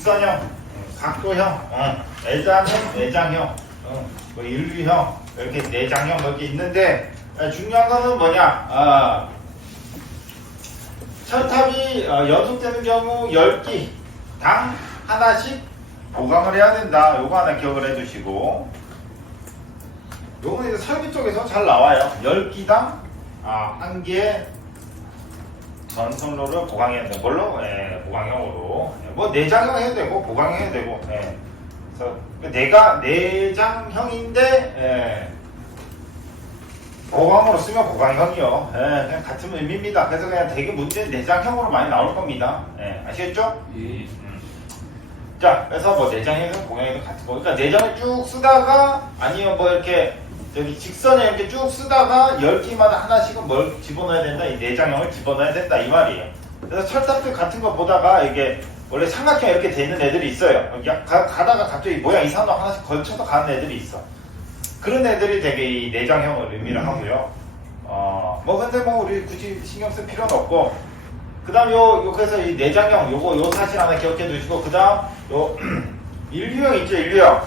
직선형, 음, 각도형, 어, 애장형, 내장형, 어, 뭐 일류형 이렇게 내장형 이렇게 있는데 에, 중요한 거는 뭐냐? 아, 철탑이 어, 연속되는 경우 10기 당 하나씩 보강을 해야 된다. 요거 하나 기억을 해두시고 요거는 이제 설비 쪽에서 잘 나와요. 10기당 아, 한 개의 전선로를 보강해야 돼. 뭘로? 예, 보강형으로. 예, 뭐 내장형 해도 되고 보강형 해도 되고. 예. 그래서 내가 내장형인데 예. 보강으로 쓰면 보강형이요. 예, 그냥 같은 의미입니다. 그래서 그냥 되게 문제는 내장형으로 많이 나올 겁니다. 예, 아시겠죠? 예. 자, 그래서 뭐 내장에는 공양에도 같은 거. 그러니까 내장을 쭉 쓰다가 아니면 뭐 이렇게 저기 직선에 이렇게 쭉 쓰다가 10개마다 하나씩은 뭘 집어넣어야 된다. 이 내장형을 집어넣어야 된다. 이 말이에요. 그래서 철탑들 같은 거 보다가 이게 원래 삼각형 이렇게 돼 있는 애들이 있어요. 야, 가, 가다가 갑자기 모양 이상한 거 하나씩 걸쳐서 가는 애들이 있어. 그런 애들이 되게 이 내장형을 의미를 하고요. 어, 뭐 근데 뭐 우리 굳이 신경 쓸 필요는 없고 그 다음 요, 요, 그래서 이 내장형, 요거, 요 사실 하나 기억해 두시고, 그 다음, 요, 인류형 있죠, 인류형.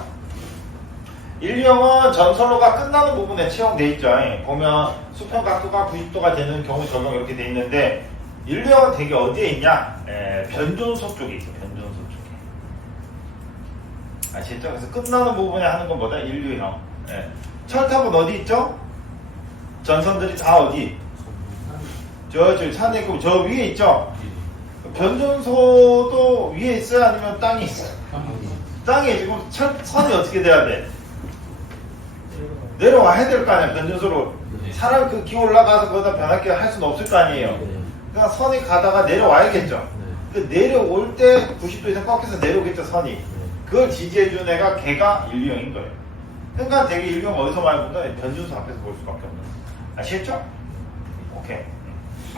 인류형은 전선로가 끝나는 부분에 채용돼 있죠. 예. 보면 수평 각도가 90도가 되는 경우 적용 이렇게 돼 있는데, 인류형은 되게 어디에 있냐? 예, 변전소 쪽에 있어, 변전소 쪽에. 아시겠죠? 그래서 끝나는 부분에 하는 건 뭐다? 인류형. 예. 철탑은 어디 있죠? 전선들이 다 어디? 저, 저, 산에 있고, 저 위에 있죠? 변전소도 위에 있어요? 아니면 땅에 있어요? 땅에 지금 철, 선이 어떻게 돼야 돼? 내려와야 될 거 아니야, 변전소로. 사람 그기 올라가서 거기다 변할게 할 수는 없을 거 아니에요. 그러니까 선이 가다가 내려와야겠죠. 그 내려올 때 90도 이상 꺾여서 내려오겠죠, 선이. 그걸 지지해준 애가 걔가 인류형인 거예요. 그러니까 되게 인류형 어디서 많이 본다? 변전소 앞에서 볼 수밖에 없는 거예요. 아시겠죠? 오케이.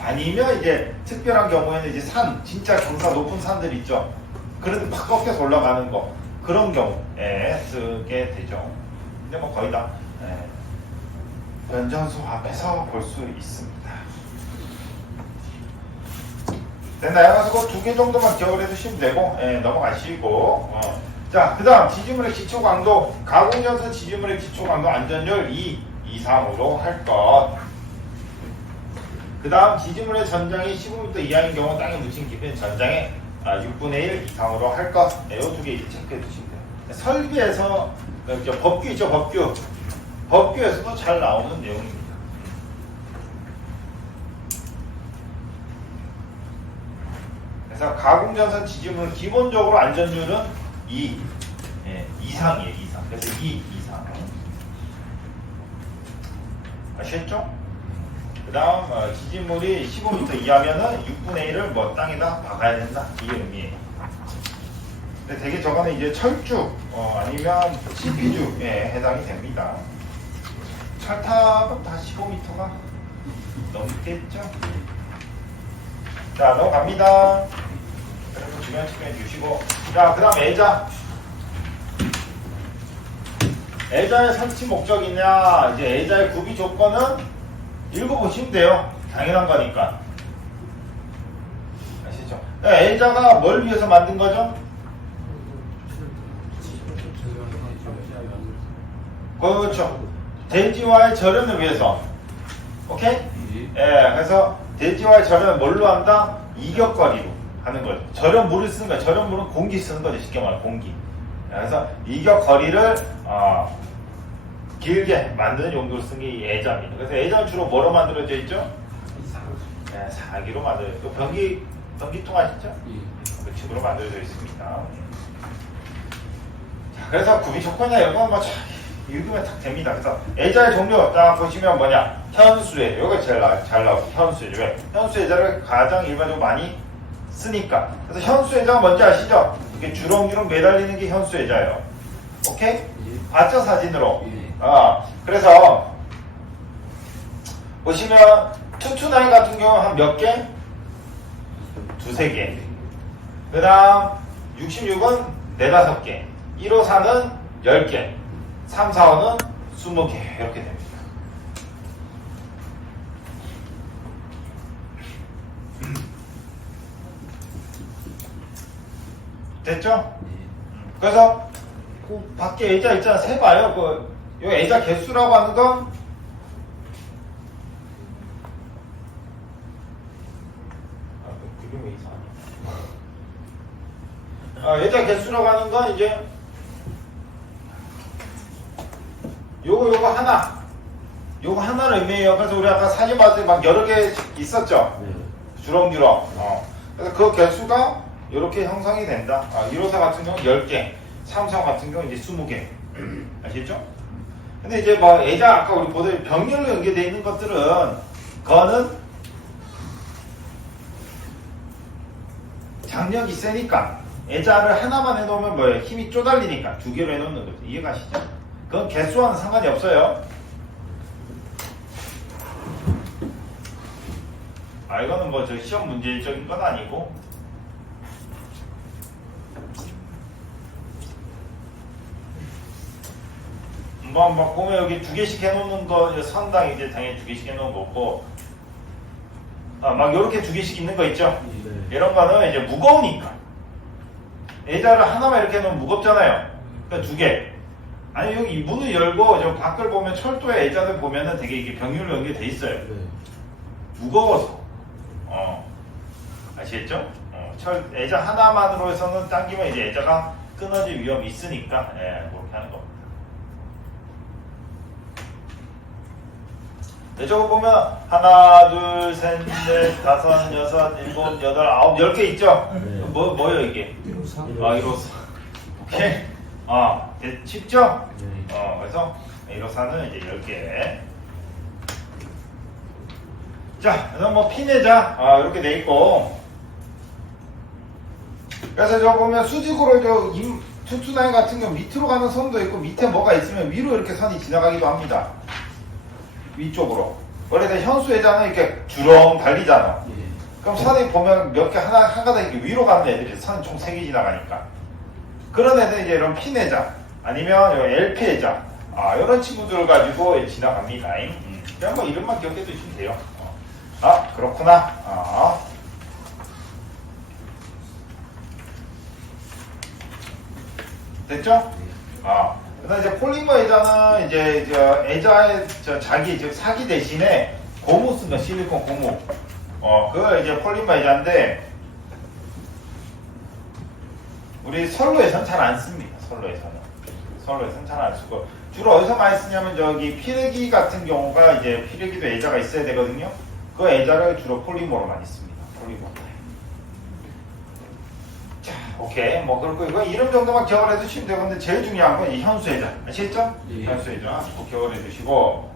아니면 이제 특별한 경우에는 이제 산, 진짜 경사 높은 산들 있죠. 그래도 팍 꺾여서 올라가는 거. 그런 경우에 쓰게 되죠. 근데 뭐 거의 다 예, 변전소 앞에서 볼 수 있습니다. 됐나요? 그래서 두개 정도만 기억을 해두시면 되고 예, 넘어가시고 어. 자, 그 다음 지지물의 기초 강도 가공연선 지지물의 기초 강도 안전율 2 이상으로 할 것. 그 다음 지지물의 전장이 15m 이하인 경우 땅에 묻힌 깊이는 전장의 아, 6분의 1 이상으로 할 것. 네, 이두 개 이제 체크해 두시면 돼요. 설계에서 그, 저 법규 있죠, 법규. 법규에서도 잘 나오는 내용입니다. 그래서 가공전선 지지물 기본적으로 안전율은 2 예, 이상이에요, 이상. 그래서 2 이상. 아시겠죠? 그 다음 어, 지진물이 15m 이하면은 6분의 1을 뭐 땅에다 박아야 된다 이 의미예요. 근데 되게 저거는 이제 철쭉 어, 아니면 CP주에 해당이 됩니다. 철탑은 다 15m가 넘겠죠? 자 넘어갑니다. 그래서 주변 측면 주시고 자 그 다음 애자 애자의 설치 목적이냐 이제 애자의 구비 조건은 읽어보시면 돼요. 당연한 거니까. 아시죠? 애자가 뭘 위해서 만든 거죠? 그렇죠. 대지와의 절연을 위해서. 오케이? 예, 그래서 대지와의 절연을 뭘로 한다? 이격거리로 하는 거죠. 절연 물을 쓰는 거야. 절연 물은 공기 쓰는 거죠. 쉽게 말해 공기. 그래서 이격거리를 어, 길게 만드는 용도로 쓴게이 애자입니다. 그래서 애자는 주로 뭐로 만들어져 있죠? 네, 사기로 만들어져 있고 변기 변기통 아시죠? 그 식으로 만들어져 있습니다. 자, 그래서 구비 조건이나 이런 건뭐 읽으면 딱 됩니다. 그래서 애자의 종류 딱 보시면 뭐냐 현수애 이거 제일 나, 잘 나오고 현수애 왜? 현수애자를 가장 일반적으로 많이 쓰니까 그래서 현수애자가 뭔지 아시죠? 이렇게 주렁주렁 매달리는 게 현수애자예요. 오케이? 봤죠 사진으로? 아, 그래서 보시면 투투나인 같은 경우 한 몇 개? 두세 개. 그 다음 66은 네다섯 개. 154는 10개. 3, 4, 5는 20개. 이렇게 됩니다. 됐죠? 네. 그래서 그 밖에 애자 있잖아 세봐요. 그 요 애자 개수라고 하는 건 아, 그 그림이 이상하네. 아, 애자 개수라고 하는 건 이제 요거 요거 하나 요거 하나를 의미해요. 그래서 우리 아까 사진 봤을 때 막 여러 개 있었죠. 네. 주렁주렁. 어. 그래서 그 개수가 이렇게 형성이 된다. 아, 1호사 같은 경우는 10개, 3사 같은 경우는 이제 20개. 아시겠죠? 근데 이제 뭐 애자 아까 우리 보던 병렬로 연계되어 있는 것들은 그거는 장력이 세니까 애자를 하나만 해놓으면 뭐예요? 힘이 쪼달리니까 두 개로 해놓는 거죠. 이해가시죠? 그건 개수와는 상관이 없어요. 아 이거는 뭐 저 시험 문제적인 건 아니고. 뭐, 뭐 보면 여기 두 개씩 해놓는 거 선당 이제 당연히 두 개씩 해놓은 거고. 아 막 이렇게 두 개씩 있는 거 있죠? 네. 이런 거는 이제 무거우니까. 애자를 하나만 이렇게 해놓으면 무겁잖아요. 그러니까 두 개 아니 여기 이 문을 열고 저 밖을 보면 철도의 애자들 보면은 되게 이게 병렬로 연결돼 있어요 네. 무거워서 어 아시겠죠? 어, 철 애자 하나만으로 해서는 당기면 이제 애자가 끊어질 위험이 있으니까 예, 그렇게 하는 겁니다. 네, 저거 보면 하나, 둘, 셋, 넷, 다섯, 여섯, 일곱, 여덟, 아홉, 열 개 있죠? 네. 뭐 뭐요 이게? 이로사 아 이로사. 오케이. 아 네, 쉽죠? 네. 어, 그래서 이로사는 이제 10개. 자, 그래서 뭐 피내자 아, 이렇게 돼 있고. 그래서 저 보면 수직으로 저 임, 투투나인 같은 경우 밑으로 가는 선도 있고 밑에 뭐가 있으면 위로 이렇게 선이 지나가기도 합니다. 위쪽으로. 그래서 현수회자는 이렇게 주렁 달리잖아. 네. 그럼 선이 보면 몇 개 하나 한 가닥 이렇게 위로 가는 애들이 선이 총세개 지나가니까 그런 애들 이제 이런 피내자 아니면 LP내자 아 이런 친구들 가지고 지나갑니다. 음. 그냥 뭐 이름만 기억해 두시면 돼요. 어. 아 그렇구나. 아. 됐죠? 아. 그다음 이제 폴리머 애자는 이제 저 애자의 저 자기 즉 사기 대신에 고무 쓴거 실리콘 고무. 어, 그거 이제 폴리머 애자인데 우리 선로에서는 잘안 씁니다. 선로에서는. 선로에서는 잘안 쓰고 주로 어디서 많이 쓰냐면 저기 피레기 같은 경우가 이제 피레기도 애자가 있어야 되거든요. 그 애자를 주로 폴리머로 많이 씁니다. 폴리머. 자, 오케이. 뭐 그렇고 이거 이름 정도만 기억을 해두시면 되고 근데 제일 중요한 건 이 현수 애자. 아시겠죠? 예. 현수 애자. 꼭 기억을 해두시고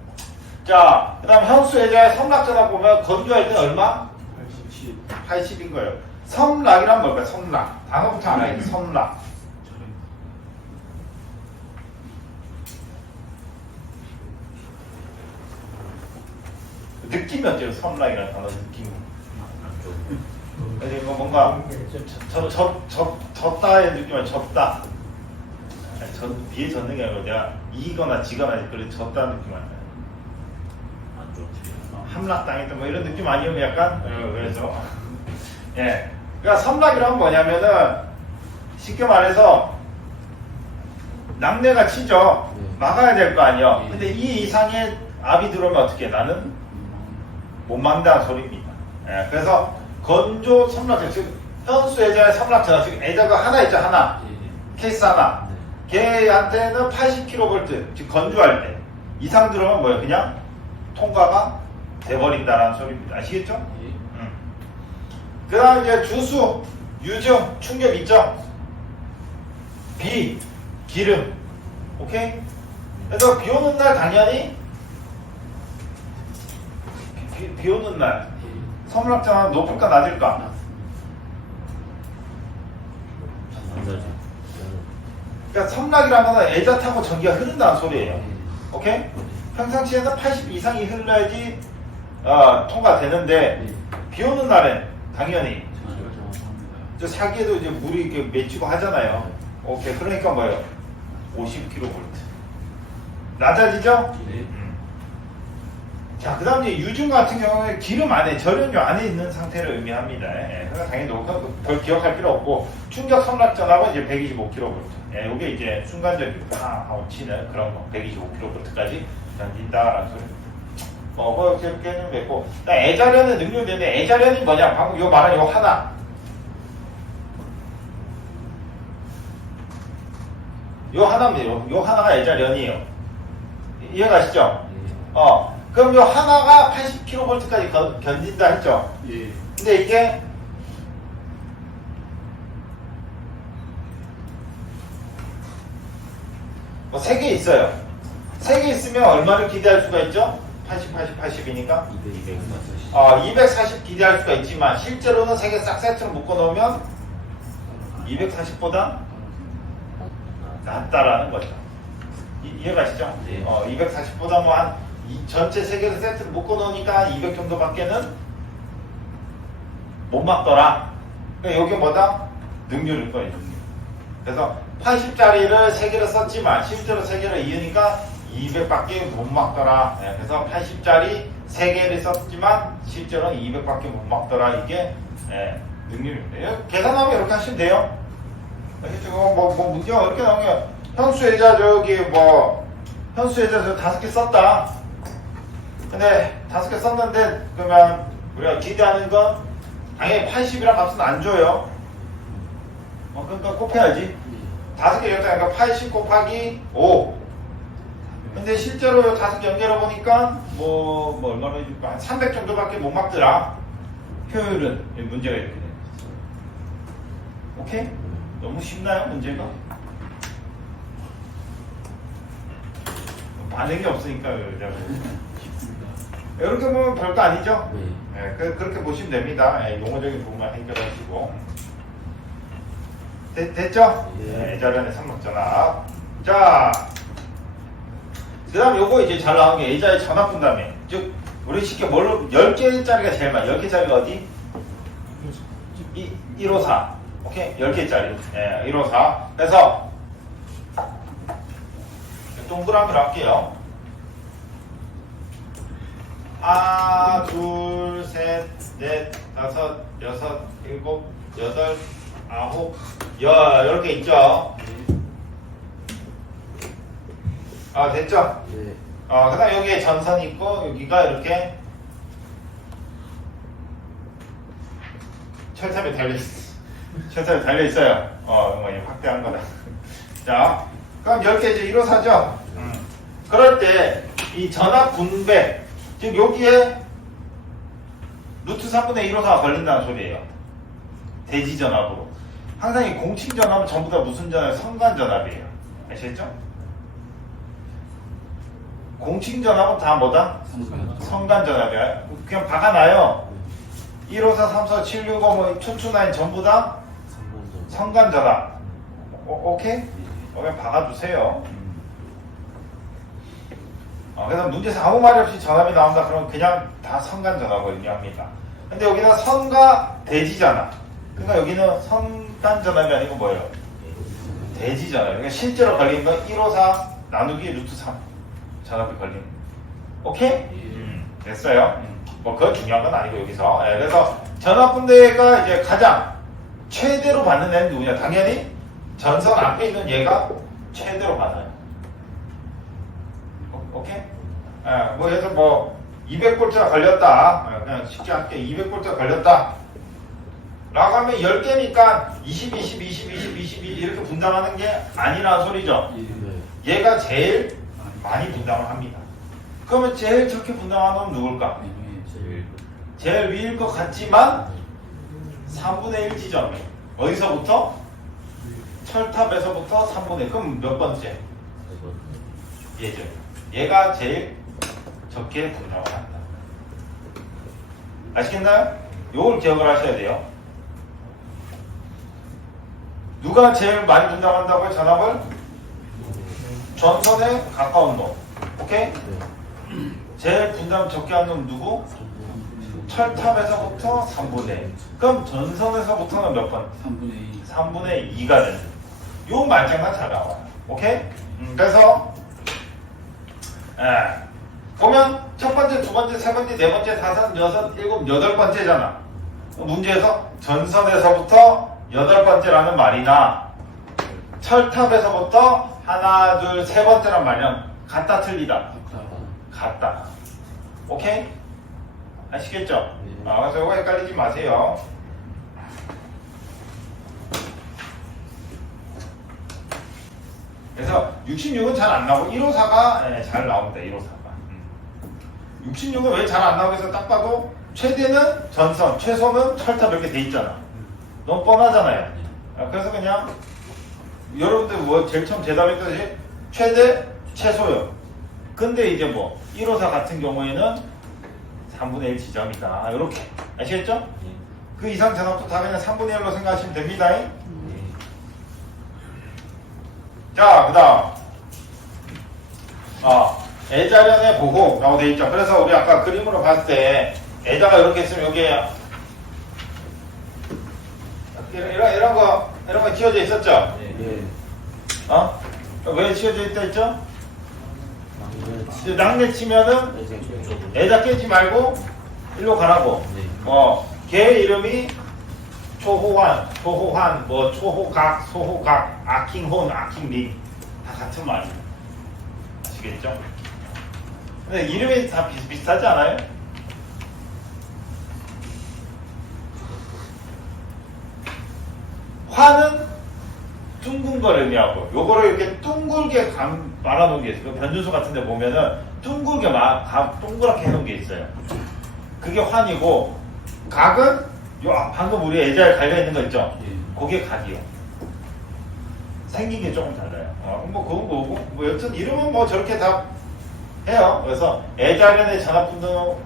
자, 그 다음 현수 애자의 섬락전화 보면 건조할 때 얼마? 87. 80인 거예요. 섬락이란 뭘까요? 섬락. 단어부터 알아야 돼. 섬락. 느낌이 어때요? 섬락이라는 단어 느낌. 이거 뭔가 졌다의 느낌은. 아니, 전, 비에 졌는 게 아니고 내가 이기거나 지거나 그런 졌다는 느낌 아니야. 안 좋지. 어, 함락 당했다 뭐 이런 느낌 아니면 약간 어, 그래서 예 그러니까 섬락이란 뭐냐면은 쉽게 말해서 낙내가 치죠 네. 막아야 될 거 아니야 네. 근데 이 이상의 압이 들어오면 어떻게 해? 나는 못 막는다는 소리입니다 예 그래서 건조 섬락전 즉 현수 애자의 섬락전 즉 애자가 하나 있죠 하나 예. 케이스 하나 네. 걔한테는 80kV 즉 건조할 때 이상 들어오면 뭐예요? 그냥 통과가 돼버린다라는 소리입니다. 아시겠죠? 예. 음. 그 다음 이제 주수, 유증, 충격 있죠? 비, 기름. 오케이? 그래서 비 오는 날 당연히 비, 비 오는 날 섬락장 높을까 낮을까? 그러니까 섬락이라는 건 애자 타고 전기가 흐른다는 소리예요. 예. 오케이? 평상시에는 80 이상이 흘러야지 어, 통과되는데 비 오는 날엔 당연히 저 사기에도 이제 물이 이렇게 맺히고 하잖아요. 오케이 그러니까 뭐예요? 50kV 낮아지죠? 네. 음. 자, 그 다음 이제 유중 같은 경우에 기름 안에, 절연유 안에 있는 상태를 의미합니다. 예, 그러니까 당연히 녹화, 별 기억할 필요 없고, 충격 선락전압은 이제 125kV. 예, 이게 이제 순간적이고, 아, 하고 치는 그런 거, 125kV까지 견딘다라는 소리. 어, 뭐, 이렇게는 됐고. 나 애자련은 능률인데, 애자련이 뭐냐? 방금 요 말한 요 하나. 요 하나입니다. 요, 요 하나가 애자련이에요. 이해가시죠? 어, 그럼 요 하나가 80kV까지 견딘다 했죠? 예. 근데 이게 뭐세개 있어요. 세개 있으면 얼마를 기대할 수가 있죠? 80, 80, 80이니까 240. 어, 240 기대할 수가 있지만 실제로는 세 개 싹 세트로 묶어 놓으면 240보다 낫다라는 거죠. 이, 해가시죠 네. 어, 240보다 뭐 한 전체 세 개를 세트로 묶어 놓으니까 200 정도밖에는 못 막더라. 그러니까 여기 뭐다? 능률일 거예요, 능률. 그래서 80짜리를 세 개를 썼지만 실제로 세 개를 이으니까 200밖에 못 막더라. 네, 그래서 80짜리 세 개를 썼지만 실제로는 200밖에 못 막더라. 이게 네, 능률입니다. 이거 계산하면 이렇게 하시면 돼요. 지금 뭐, 뭐 문제가 이렇게 나오면 현수예자 저기 뭐 현수예자 저 다섯 개 썼다. 근데 다섯 개 썼는데 그러면 우리가 기대하는 건 당연히 80이란 값은 안 줘요. 어, 그러니까 곱해야지. 다섯 개 였다니까 80 곱하기 5. 근데 실제로 요 다섯 개 연결해 보니까 뭐, 뭐 얼마나 해줄까? 한300 정도밖에 못 막더라. 효율은 이 문제가 이렇게 되는 거죠. 오케이? 너무 쉽나요, 문제가? 반응이 없으니까 그러자고. 이렇게 보면 별거 아니죠? 네. 예, 그, 그렇게 보시면 됩니다. 예, 용어적인 부분만 해결하시고. 됐, 됐죠? 예. 예, 자련의 삼목전압. 자, 그 다음 요거 이제 잘 나온 게 예자의 전압 분담에. 즉, 우리 쉽게 뭘로, 10개짜리가 제일 많아. 10개짜리가 어디? 이, 154. 오케이? 10개짜리. 예, 154. 그래서, 동그라미로 할게요. 하나, 둘, 셋, 넷, 다섯, 여섯, 일곱, 여덟, 아홉, 열, 이렇게 있죠? 아, 됐죠? 네. 어, 그 다음 여기에 전선이 있고, 여기가 이렇게 철탑에 달려 있어. 철탑에 달려 있어요. 어, 이거 이제 확대한 거다. 자, 그럼 10개 이제 1호 사죠? 음. 그럴 때, 이 전압 분배, 즉 여기에 루트 3분의 1호사가 걸린다는 소리예요. 대지 전압으로. 항상 이 공칭 전압은 전부 다 무슨 전압? 성간 전압이에요. 아시겠죠? 공칭 전압은 다 뭐다? 성간 전압이야. 그냥 박아놔요. 154, 34, 765, 뭐, 촌촌라인 전부 다 3번 전. 성간 전압. 오, 오케이? 어, 그냥 박아주세요. 어, 그래서 문제에서 아무 말이 없이 전압이 나온다 그러면 그냥 다 성간 전압을 의미합니다. 근데 여기는 선과 대지잖아. 그러니까 여기는 성간 전압이 아니고 뭐예요? 대지 전압. 그러니까 실제로 걸리는 건154 나누기 루트 3 전압이 걸리는. 오케이? 음, 됐어요. 음, 뭐 그건 중요한 건 아니고 여기서. 예, 그래서 전압 분대가 이제 가장 최대로 받는 애는 누구냐? 당연히 전선 앞에 있는 얘가 최대로 받아요. 오- 오케이? 예, 뭐 예를 뭐 200볼트가 걸렸다. 예, 그냥 쉽게 할게 200볼트가 걸렸다. 라고 하면 10개니까 20, 20, 20, 20, 21 이렇게 분담하는 게 아니라는 소리죠. 네. 얘가 제일 많이 분담을 합니다. 그러면 제일 적게 분담하는 건 누굴까? 제일. 제일 위일 것 같지만 3분의 1 지점. 어디서부터? 철탑에서부터 3분의 1. 그럼 몇 번째? 얘죠. 얘가 제일 적게 분담을 한다. 아시겠나요? 요걸 기억을 하셔야 돼요. 누가 제일 많이 분담한다고요? 전압을? 전선에 가까운 놈. 오케이? 네. 제일 분담 적게 하는 놈 누구? 철탑에서부터 3분의 1. 그럼 전선에서부터는 몇 번? 3분의 2. 3분의 2가 되는. 요 말장난 잘 나와요. 오케이? 음, 그래서, 예. 보면 첫 번째, 두 번째, 세 번째, 네 번째, 다섯, 여섯, 일곱, 여덟 번째잖아. 문제에서 전선에서부터 여덟 번째라는 말이나 철탑에서부터 하나, 둘, 세 번째란 말이야. 같다, 틀리다. 같다. 오케이? 아시겠죠? 네. 아, 이거 헷갈리지 마세요. 그래서 66은 잘 안 나오고 154가 잘 나옵니다. 154가. 66은 왜 잘안 해서 딱 봐도 최대는 전선, 최소는 철탑 이렇게 돼 있잖아. 너무 뻔하잖아요. 아, 그래서 그냥 여러분들 뭐 제일 처음 대답했듯이 최대, 최소요. 근데 이제 뭐154 같은 경우에는 3분의 1 지점이다. 이렇게 아시겠죠? 그 이상 전압도 다 그냥 3분의 1로 생각하시면 됩니다. 자, 그 다음. 아, 애자련의 보호라고 돼 있죠. 그래서 우리 아까 그림으로 봤을 때 애자가 이렇게 있으면 여기에 이런, 이런, 이런 거, 이런 거 지어져 있었죠? 네. 어? 왜 지어져 있다 했죠? 이제 낙내 치면은 애자 깨지 말고 일로 가라고. 네. 어, 걔 이름이 초호환, 초호환, 뭐 초호각, 소호각, 아킹혼, 아킹링 다 같은 말이에요. 아시겠죠? 근데 이름이 다 비슷 비슷하지 않아요? 화는 둥근 걸 의미하고 요거를 이렇게 둥글게 감, 말아놓은 게 있어요. 그 변준수 같은 데 보면은 둥글게 마, 가, 동그랗게 해놓은 게 있어요. 그게 환이고 각은 요 앞- 방금 우리 애자에 갈려있는 거 있죠? 그게 각이요. 생긴 게 조금 달라요. 어, 뭐 그건 뭐고 뭐 여튼 이름은 뭐 저렇게 다 해요. 그래서 애자련의 전압 분당,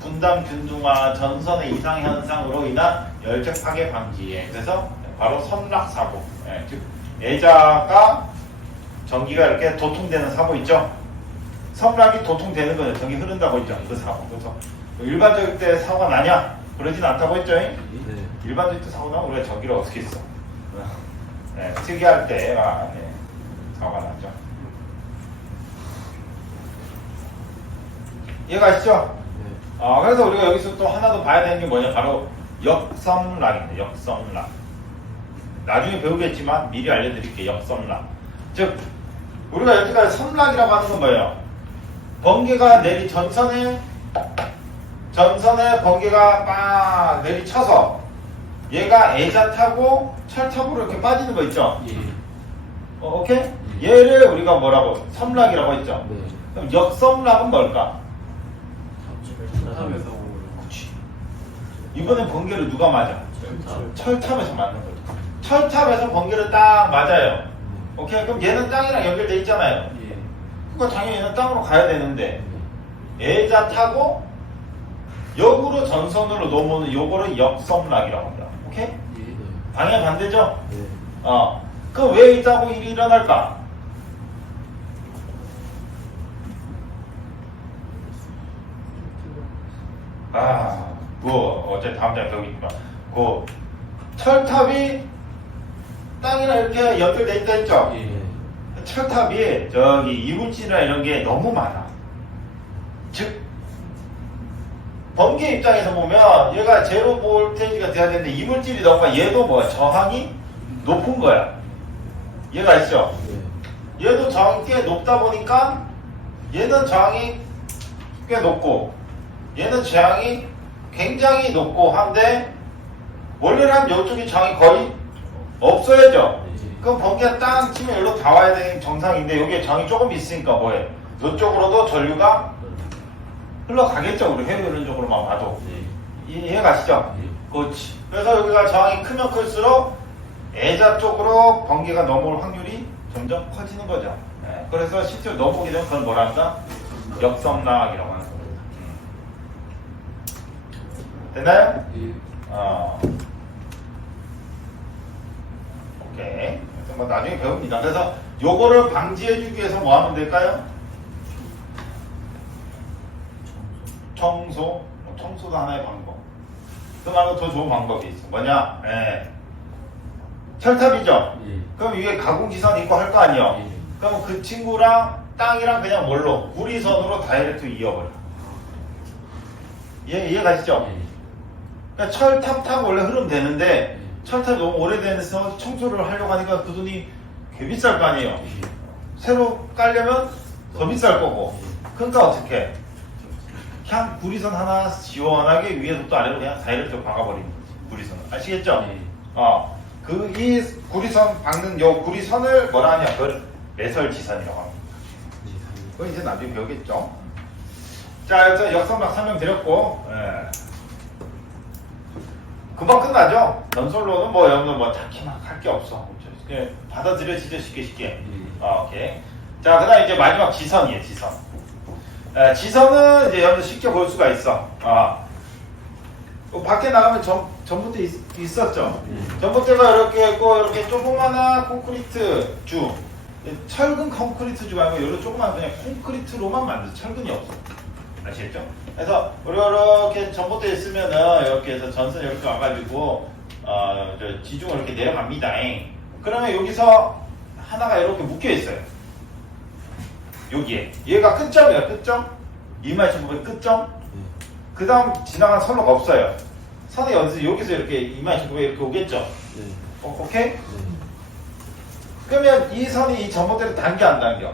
분당 균등화 전선의 이상 현상으로 인한 열적 파괴 방지에 그래서 바로 선락 사고. 예, 즉 애자가 전기가 이렇게 도통되는 사고 있죠. 선락이 도통되는 거예요. 전기 흐른다고 했죠. 그 사고. 그래서 일반적일 때 사고가 나냐? 그러진 않다고 했죠. 일반적일 때 사고 나면 우리가 전기를 어떻게 했어? 네, 특이할 때 아, 네, 사고가 났죠. 이해가시죠? 어, 그래서 우리가 여기서 또 하나 더 봐야 되는 게 뭐냐? 바로 역성락입니다. 역성락. 나중에 배우겠지만 미리 알려드릴게요. 역성락. 즉, 우리가 여태까지 선락이라고 하는 건 뭐예요? 번개가 내리 전선에 전선에 번개가 빡 내리쳐서 얘가 애자 타고 철탑으로 이렇게 빠지는 거 있죠? 어, 오케이? 얘를 우리가 뭐라고? 섬락이라고 했죠? 그럼 역섬락은 뭘까? 이번엔 번개를 누가 맞아? 철탑에서 맞는 거죠. 철탑에서 번개를 딱 맞아요. 오케이? 그럼 얘는 땅이랑 연결돼 있잖아요. 그러니까 당연히 얘는 땅으로 가야 되는데 애자 타고 역으로 전선으로 넘어오는 요거를 역섬락이라고 합니다. 오케이? 방향 반대죠? 어. 그럼 왜 이따고 일이 일어날까? 아, 그 어제 다음 장 배우겠지만 그 철탑이 땅이랑 이렇게 연결돼 있다 했죠? 철탑이 저기 이물질이나 이런 게 너무 많아. 즉 번개 입장에서 보면 얘가 제로 볼테이지가 돼야 되는데 이물질이 너무 얘도 뭐 저항이 높은 거야. 얘가 있죠? 얘도 저항이 꽤 높다 보니까 얘는 저항이 꽤 높고 얘는 저항이 굉장히 높고 한데 원래라면 이쪽이 저항이 거의 없어야죠. 그럼 번개가 땅 치면 여기로 다 와야 되는 정상인데 여기에 저항이 조금 있으니까 뭐해? 이쪽으로도 전류가 흘러가겠죠. 우리 해외 흐른쪽으로만 봐도. 이- 이해 가시죠? 그렇지. 그래서 여기가 저항이 크면 클수록 애자 쪽으로 번개가 넘어올 확률이 점점 커지는 거죠. 네, 그래서 실제로 넘어오게 되면 그건 뭐라 한다? 역성락이라고 하는 겁니다. 음. 됐나요? 어. 오케이. 그래서 뭐 나중에 배웁니다. 그래서 요거를 방지해주기 위해서 뭐 하면 될까요? 청소. 뭐 청소도 하나의 방법. 그 말고 더 좋은 방법이 있어. 뭐냐? 예. 철탑이죠? 그럼 위에 가공지선 있고 할 거 아니에요? 그럼 그 친구랑 땅이랑 그냥 뭘로 구리선으로 다이렉트 이어버려. 이해 이해 가시죠? 예. 그러니까 철탑 타고 원래 흐르면 되는데 철탑 너무 오래돼서 청소를 하려고 하니까 그 돈이 개 비쌀 거 아니에요. 새로 깔려면 더 비쌀 거고. 그러니까 어떻게? 그냥 구리선 하나 시원하게 위에서부터 아래로 그냥 다이렉트 박아버리는 거지. 구리선. 아시겠죠? 예. 어. 그 이 구리선 박는 요 구리선을 뭐라 하냐? 그걸 매설지선이라고 합니다. 그거 이제 나중에 배우겠죠. 자, 그래서 역선박 설명드렸고, 예. 금방 끝나죠? 전솔로는 뭐, 여러분 뭐, 딱히 막할 게 없어. 그냥 받아들여지죠, 쉽게 쉽게. 아, 오케이. 자, 그 다음 이제 마지막 지선이에요, 지선. 에, 지선은 이제 여러분들 쉽게 볼 수가 있어. 아. 그 밖에 나가면 전, 전봇대 있, 있었죠? 예. 전봇대가 이렇게 있고, 이렇게 조그마한 콘크리트 주. 철근 콘크리트 주 말고, 이런 조그만 그냥 콘크리트로만 만든 철근이 없어. 아시겠죠? 그래서 우리가 이렇게 전봇대 있으면은 이렇게 해서 전선 이렇게 와가지고 어, 저 지중을 이렇게 내려갑니다. 그러면 여기서 하나가 이렇게 묶여 있어요. 여기에 얘가 끝점이에요. 끝점. 이마이션 보면 끝점. 그 다음 지나간 선로가 없어요. 선이 어디서 여기서 이렇게 이마이션 보면 이렇게 오겠죠. 네. 어, 오케이? 그러면 이 선이 이 전봇대를 당겨 안 당겨?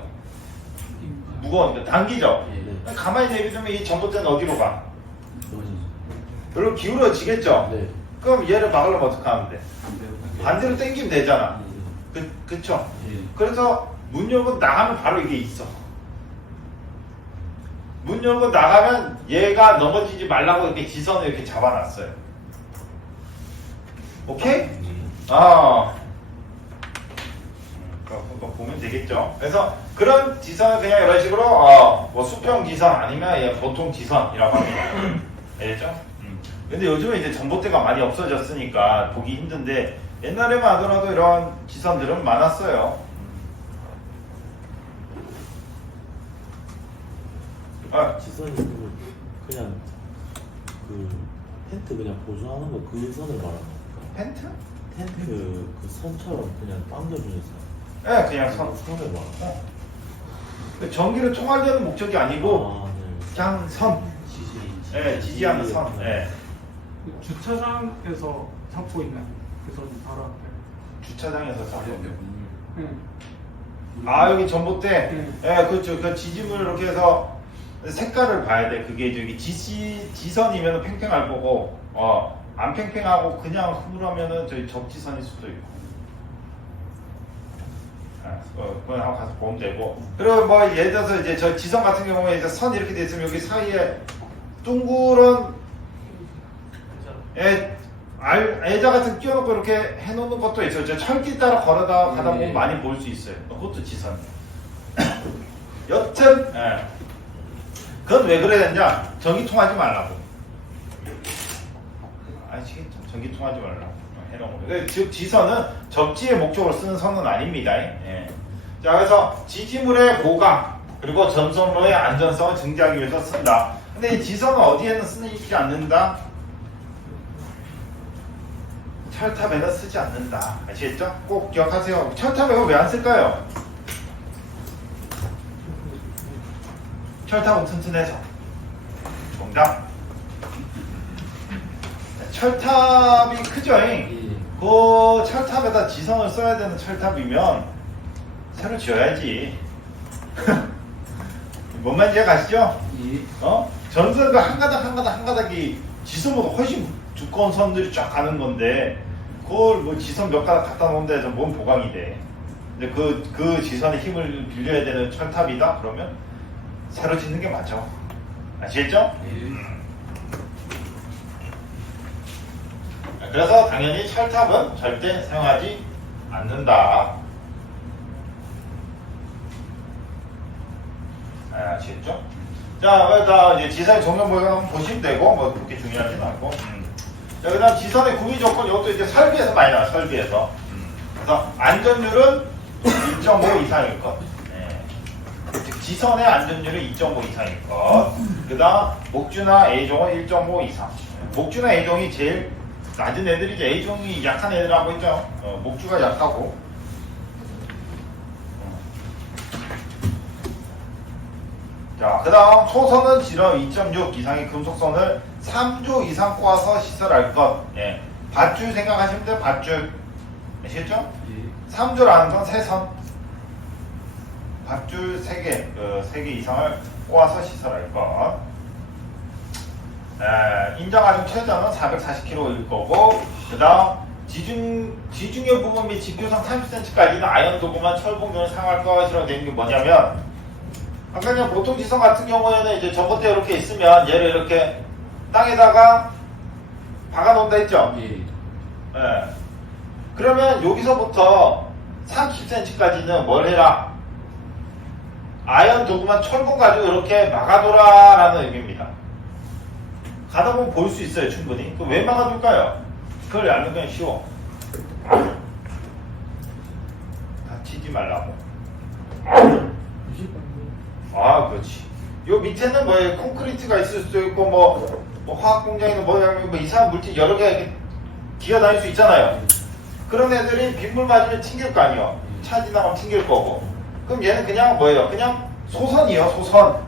무거우니까 당기죠. 네. 가만히 내비두면 이 전봇대는 어디로 가? 여러분 기울어지겠죠? 네. 그럼 얘를 막으려면 어떻게 하면 돼? 반대로 당기면 되잖아. 그, 그쵸? 예. 그래서 문 열고 나가면 바로 이게 있어. 문 열고 나가면 얘가 넘어지지 말라고 이렇게 지선을 이렇게 잡아놨어요. 오케이? 아. 그거 보면 되겠죠. 그래서 그런 지선을 그냥 이런 식으로 어, 뭐 수평 지선 아니면 예, 보통 지선이라고 합니다. 알겠죠? 음. 근데 요즘에 이제 전봇대가 많이 없어졌으니까 보기 힘든데 옛날에만 하더라도 이런 지선들은 많았어요. 아, 지선이 그 그냥 그 텐트 그냥 보조하는 거 그 선을 말하는 겁니까? 펜트? 텐트 그 선처럼 그냥 당겨주는 선. 네, 그냥 선. 선을 말하는 거. 어. 그 전기를 통하려는 목적이 아니고 아, 네. 그냥 선. 지지. 네, 지지하는 선. 네. 주차장에서 잡고 있는 그 소리 바로 앞에. 주차장에서 선. 네. 아 여기 전봇대. 음. 예, 그렇죠. 그 지짐을 이렇게 해서 색깔을 봐야 돼. 그게 저기 지시 지선이면 팽팽할 거고, 어, 안 팽팽하고 그냥 흐물하면은 저기 접지선일 수도 있고. 아, 어, 한번 가서 보면 되고. 그리고 뭐 예를 들어서 이제 저 지선 같은 경우에 이제 선 이렇게 돼 있으면 여기 사이에 둥그런 예, 알, 애자 같은 거 끼워놓고 이렇게 해놓는 것도 있어요. 저 철길 따라 걸어다 가다 보면 예. 많이 볼 수 있어요. 그것도 지선이에요. 여튼, 예. 그건 왜 그래야 되냐? 전기 통하지 말라고. 아시겠죠? 전기 통하지 말라고. 어, 해놓은 거예요. 즉, 지선은 접지의 목적으로 쓰는 선은 아닙니다. 예. 자, 그래서 지지물의 보강, 그리고 전선로의 안전성을 증대하기 위해서 쓴다. 근데 이 지선은 어디에는 쓰이지 않는다? 철탑에는 쓰지 않는다. 아시겠죠? 꼭 기억하세요. 철탑에 왜 안 쓸까요? 철탑은 튼튼해서. 정답. 철탑이 크죠? 예. 그 철탑에다 지선을 써야 되는 철탑이면 새로 지어야지. 뭔 말인지 가시죠? 예. 어? 전선가 한 가닥 한 가닥 한 가닥이 지선보다 훨씬 두꺼운 선들이 쫙 가는 건데 그걸 뭐 지선 몇 가닥 갖다 놓은 데서 뭔 보강이 돼. 근데 그, 그 지선의 힘을 빌려야 되는 철탑이다? 그러면 새로 짓는 게 맞죠. 아시겠죠? 그래서 당연히 철탑은 절대 사용하지 않는다. 아, 아시겠죠? 자, 그다 이제 지선의 정면 한번 보시면 되고, 뭐 그렇게 중요하진 않고. 음. 자, 그 다음 지선의 구미 조건, 이것도 이제 설비에서 많이 나와, 설비에서. 음. 그래서 안전율은 2.5 이상일 것. 네. 즉, 지선의 안전율은 2.5 이상일 것. 그 다음, 목주나 A종은 1.5 이상. 목주나 A종이 제일 낮은 애들이죠. A종이 약한 애들하고 있죠. 어, 목주가 약하고. 자, 그 다음 초선은 지름 2.6 이상의 금속선을 3조 이상 꼬아서 시설할 것. 예. 밧줄 생각하시면 돼요, 밧줄. 아시겠죠? 예. 3조라는 건 세선. 밧줄 3개, 어, 3개 이상을 꼬아서 시설할 것. 에, 인정하는 최저는 440kg일 거고, 그 다음, 지중, 지중해 부분 및 지표상 30cm까지는 아연 도구만 철봉등을 사용할 것이라고 되어 있는 게 뭐냐면, 아까 그냥 보통 지선 같은 경우에는 이제 전봇대 이렇게 있으면 얘를 이렇게 땅에다가 박아 놓는다 했죠? 예. 예. 그러면 여기서부터 30cm까지는 뭘 해라? 아연 도구만 철분 가지고 이렇게 막아둬라 라는 의미입니다. 가다 보면 볼 수 있어요, 충분히. 그럼 왜 막아둘까요? 그걸 알면 그냥 쉬워. 다치지 말라고. 아, 그렇지. 요 밑에는 뭐 콘크리트가 있을 수도 있고 뭐, 뭐 화학 공장이나 뭐, 뭐 이상한 물질 여러 개가 이렇게 기어 다닐 수 있잖아요. 그런 애들이 빗물 맞으면 튕길 거 아니에요. 차 지나가면 튕길 거고. 그럼 얘는 그냥 뭐예요? 그냥 소선이에요, 소선.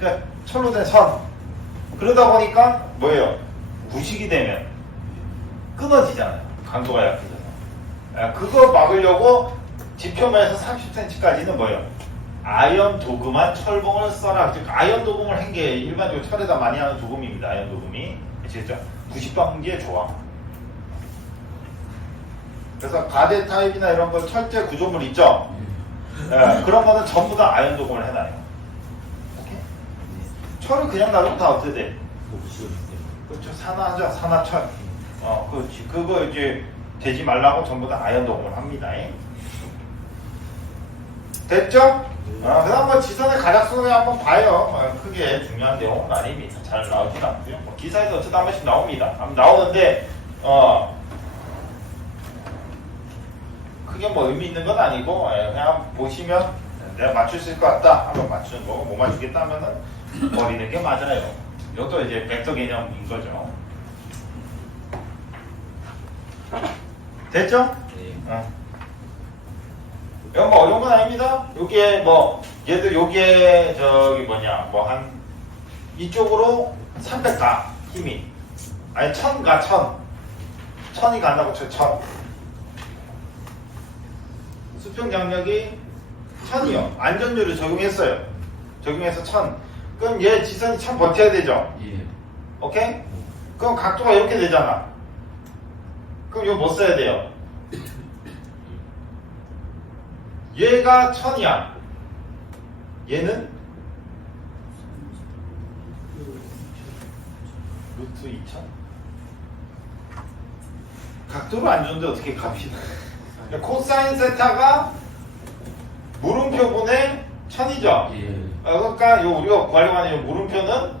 그러니까 철로 된 선. 그러다 보니까 뭐예요? 무식이 되면 끊어지잖아요. 강도가 약해져서. 아, 그거 막으려고 지표면에서 30cm까지는 뭐예요? 아연 도금한 철봉을 써라. 즉 아연 도금을 한 게 일반적으로 철에다 많이 하는 도금입니다. 아연 도금이. 아시겠죠? 90방지에 좋아. 그래서 가대 타입이나 이런 거 철제 구조물 있죠? 예, 그런 거는 전부 다 아연 도금을 해놔요. 철을 그냥 놔두면 다? 복수기 때문에. 그렇죠. 산화하죠. 산화철. 어, 그렇지. 그거 이제 되지 말라고 전부 다 아연 도금을 합니다. 됐죠? 어, 그 다음 뭐 지선의 가작수에 한번 봐요. 어, 크게 중요한 내용은 아닙니다. 잘 나오진 않고요. 뭐 기사에서 어쩌다 한 번씩 나옵니다. 한번 나오는데, 어, 크게 뭐 의미 있는 건 아니고, 예, 그냥 보시면 내가 맞출 수 있을 것 같다. 한번 맞추는 거고, 못 맞추겠다 하면은 버리는 게 맞아요. 이것도 이제 벡터 개념인 거죠. 됐죠? 예. 어. 이건 뭐 어려운 건 아닙니다. 여기에 뭐 얘들 여기에 저기 뭐냐 뭐 한 이쪽으로 300가 힘이 아니 1000가 1000 1000이 간다고 쳐1000 수평 장력이 1000이요 안전율을 적용했어요 적용해서 1000 그럼 얘 지선이 1000 버텨야 되죠 예. 오케이? 그럼 각도가 이렇게 되잖아 그럼 이거 뭐 써야 돼요? 얘가 천이야. 얘는 루트 2000. 각도를 안 주는데 어떻게 값이 나? 코사인 세타가 물음표 분의 천이죠. 예. 어, 그러니까 요 우리가 구하려고 하는 요 물음표는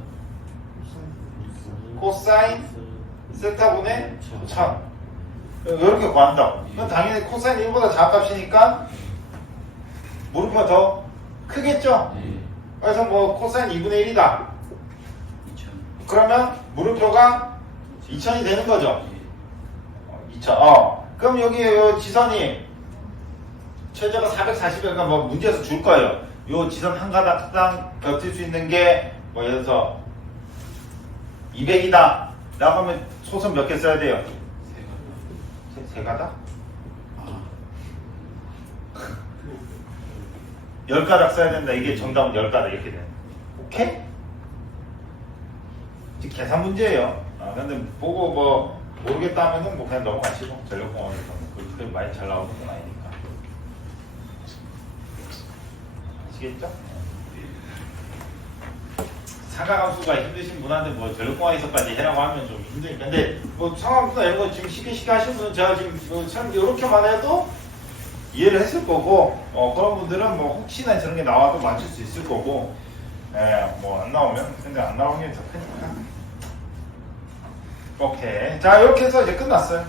코사인 세타분의 천. 이렇게 구한다고. 그럼 당연히 코사인 1보다 작값이니까 물음표가 더 크겠죠? 예. 그래서 뭐 코사인 2분의 1이다. 그러면 물음표가 2000이 되는 거죠? 어, 2000. 어. 그럼 여기 요 지선이 최저가 440이니까 뭐 문제에서 줄 거예요. 요 지선 한 가닥당 겹칠 수 있는 게 뭐 예를 들어서 200이다. 라고 하면 소선 몇 개 써야 돼요? 세, 세 가닥? 아. 열 가닥 써야 된다. 이게 정답은 열 가닥 이렇게 되는. 오케이? 계산 문제예요. 아, 근데 보고 뭐 모르겠다 하면은 뭐 그냥 넘어가시고 전력공학에서 그렇게 많이 잘 나오는 건 아니니까. 아시겠죠? 사가함수가 힘드신 분한테 뭐 전력공학에서까지 해라고 하면 좀 힘드니까. 근데 뭐 상황수나 이런 거 지금 쉽게 쉽게 하시는 분은 제가 지금 뭐참 이렇게만 해도 이해를 했을 거고 어, 그런 분들은 뭐 혹시나 저런 게 나와도 맞출 수 있을 거고 예, 뭐안 나오면 근데 안 나오는 게 더 크니까 오케이 자 이렇게 해서 이제 끝났어요